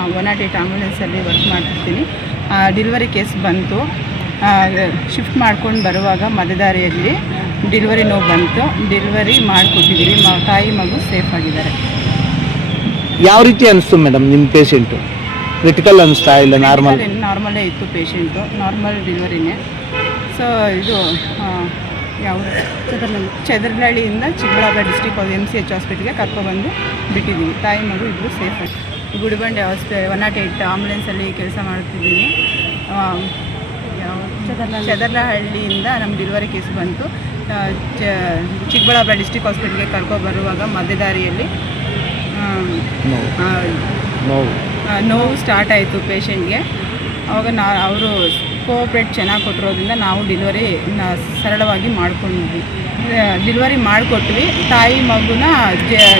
Ambulance 108 ಆಂಬ್ಯುಲೆನ್ಸಲ್ಲಿ work ಮಾಡ್ತಿರ್ತೀನಿ. Delivery case ಬಂತು. Shift ಮಾಡ್ಕೊಂಡು ಬರುವಾಗ ಮಧ್ಯದಾರಿಯಲ್ಲಿ ಡೆಲಿವರಿ ನೋವು ಬಂತು. ಡೆಲಿವರಿ ಮಾಡಿಕೊಟ್ಟಿದ್ದೀವಿ. ತಾಯಿ ಮಗು ಸೇಫ್ ಆಗಿದ್ದಾರೆ. ಯಾವ ರೀತಿ ಅನಿಸ್ತು ಮೇಡಮ್ ನಿಮ್ಮ ಪೇಷೆಂಟು? ಕ್ರಿಟಿಕಲ್ ಅನಿಸ್ತಾ ಇಲ್ಲ? ನಾರ್ಮಲೇ ಇತ್ತು ಪೇಷೆಂಟು, ನಾರ್ಮಲ್ ಡೆಲಿವರಿನೇ. ಸೊ ಇದು ಯಾವ ಚದರನಹಳ್ಳಿಯಿಂದ ಚಿಕ್ಕಬಳ್ಳಾಪುರ ಡಿಸ್ಟಿಕ್ MCH ಹಾಸ್ಪಿಟ್ಲಿಗೆ ಕರ್ಕೊಬಂದು ಬಿಟ್ಟಿದ್ದೀವಿ. ತಾಯಿ ಮಗು ಇಬ್ಬರು ಸೇಫ್ ಆಗಿ. ಗುಡಿಬಂಡೆ 108 ಆಂಬ್ಯುಲೆನ್ಸಲ್ಲಿ ಕೆಲಸ ಮಾಡ್ತಿದ್ದೀನಿ. ಚದರನಹಳ್ಳಿಯಿಂದ ನಮ್ಮ ಡೆಲಿವರಿ ಕೇಸ್ ಬಂತು. ಚಿಕ್ಕಬಳ್ಳಾಪುರ ಡಿಸ್ಟಿಕ್ ಹಾಸ್ಪಿಟ್ಲಿಗೆ ಕರ್ಕೊಬರುವಾಗ ಮಧ್ಯದಾರಿಯಲ್ಲಿ ನೋವು ಸ್ಟಾರ್ಟ್ ಆಯಿತು ಪೇಷೆಂಟ್ಗೆ. ಆವಾಗ ಅವರು ಕೋಆಪ್ರೇಟ್ ಚೆನ್ನಾಗಿ ಕೊಟ್ಟಿರೋದ್ರಿಂದ ನಾವು ಡೆಲಿವರಿ ಸರಳವಾಗಿ ಮಾಡ್ಕೊಂಡ್ವಿ. ಡೆಲಿವರಿ ಮಾಡಿಕೊಟ್ವಿ. ತಾಯಿ ಮಗುನ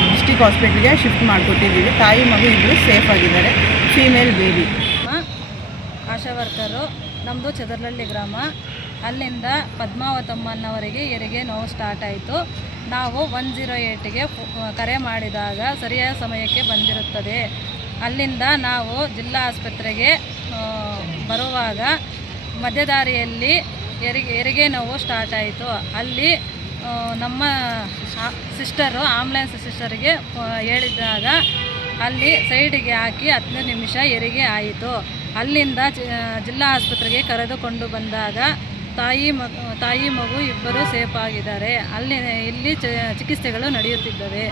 ಡಿಸ್ಟಿಕ್ ಹಾಸ್ಪಿಟ್ಲಿಗೆ ಶಿಫ್ಟ್ ಮಾಡಿಕೊಟ್ಟಿದ್ದೀವಿ. ತಾಯಿ ಮಗು ಇಬ್ಬರು ಸೇಫ್ ಆಗಿದ್ದಾರೆ. Female baby. ಆಶಾ ವರ್ಕರು. ನಮ್ಮದು ಚದರನಹಳ್ಳಿ ಗ್ರಾಮ. ಅಲ್ಲಿಂದ ಪದ್ಮಾವತಮ್ಮನವರಿಗೆ ಹೆರಿಗೆ ನೋವು ಸ್ಟಾರ್ಟ್ ಆಯಿತು. ನಾವು 108ಗೆ ಕರೆ ಮಾಡಿದಾಗ ಸರಿಯಾದ ಸಮಯಕ್ಕೆ ಬಂದಿರುತ್ತದೆ. ಅಲ್ಲಿಂದ ನಾವು ಜಿಲ್ಲಾ ಆಸ್ಪತ್ರೆಗೆ ಬರುವಾಗ ಮಧ್ಯದಾರಿಯಲ್ಲಿ ಹೆರಿಗೆ ನೋವು ಸ್ಟಾರ್ಟ್ ಆಯಿತು. ಅಲ್ಲಿ ನಮ್ಮ ಸಿಸ್ಟರು ಆಂಬ್ಯುಲೆನ್ಸ್ ಸಿಸ್ಟರ್ಗೆ ಹೇಳಿದಾಗ ಅಲ್ಲಿ ಸೈಡಿಗೆ ಹಾಕಿ 10 ನಿಮಿಷ ಹೆರಿಗೆ ಆಯಿತು. ಅಲ್ಲಿಂದ ಜಿಲ್ಲಾ ಆಸ್ಪತ್ರೆಗೆ ಕರೆದುಕೊಂಡು ಬಂದಾಗ ತಾಯಿ ಮಗು ಇಬ್ಬರು ಸೇಫ್ ಆಗಿದ್ದಾರೆ. ಇಲ್ಲಿ ಚಿಕಿತ್ಸೆಗಳು ನಡೆಯುತ್ತಿದ್ದವೆ.